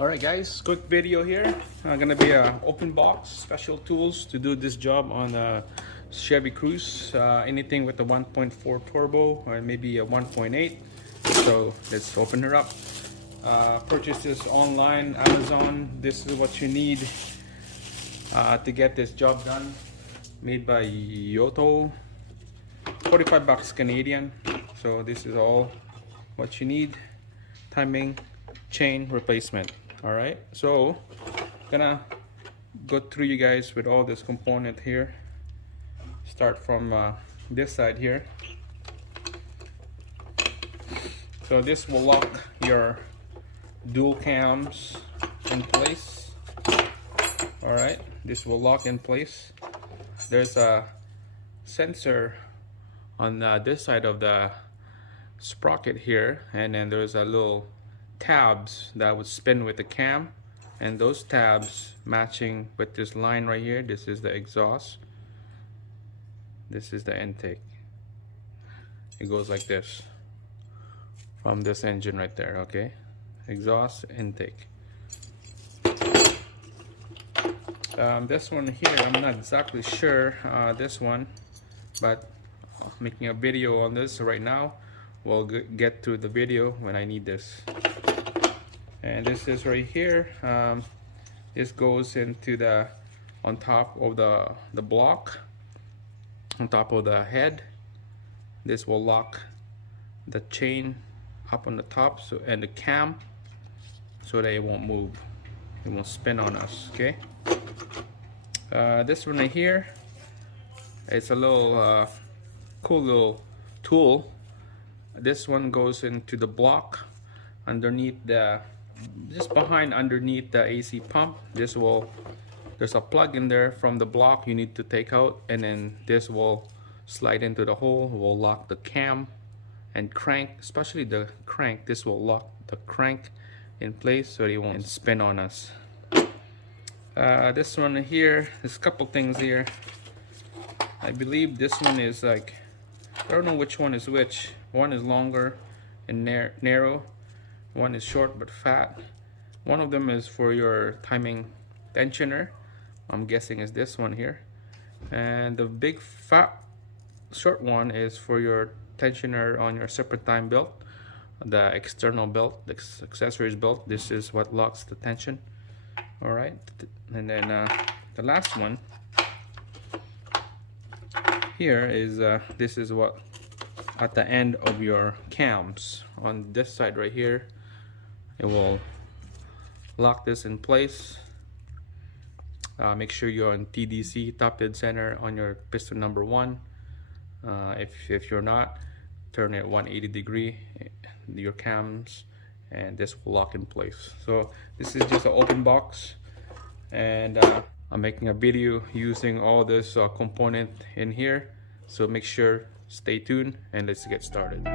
Alright guys, quick video here. Gonna be a open box special tools to do this job on a Chevy Cruz. Anything with a 1.4 turbo or maybe a 1.8. So let's open her up. Purchase this online, Amazon. This is what you need to get this job done. Made by Yoto. 45 bucks Canadian. So this is all what you need. Timing, chain replacement. All right, so gonna go through you guys with all this component here. Start from this side here. So this will lock your dual cams in place. All right, this will lock in place. There's a sensor on this side of the sprocket here, and then there's a little tabs that would spin with the cam, and those tabs matching with this line right here. This is the exhaust, this is the intake. It goes like this from this engine right there. Okay, exhaust, intake. This one here, I'm not exactly sure this one, but making a video on this right now. We'll get to the video when I need this. And this is right here. This goes into the on top of the block, on top of the head. This will lock the chain up on the top, so and the cam, so that it won't move, it won't spin on us. Okay. This one right here, it's a little cool little tool. This one goes into the block underneath the, just behind underneath the AC pump. This will, there's a plug in there from the block you need to take out, and then this will slide into the hole. Will lock the cam and crank, especially the crank. This will lock the crank in place so it won't spin on us. This one here, there's a couple things here. I believe this one is like, I don't know which one is which. One is longer and narrow. One is short but fat. One of them is for your timing tensioner. I'm guessing is this one here. And the big fat short one is for your tensioner on your serpentine belt, the external belt, the accessories belt. This is what locks the tension. All right, and then the last one here is this is what at the end of your cams on this side right here. It will lock this in place. Make sure you're on TDC, top dead center, on your piston number 1. If you're not, turn it 180 degree your cams, and this will lock in place. So this is just an open box, and I'm making a video using all this component in here. So make sure, stay tuned, and let's get started.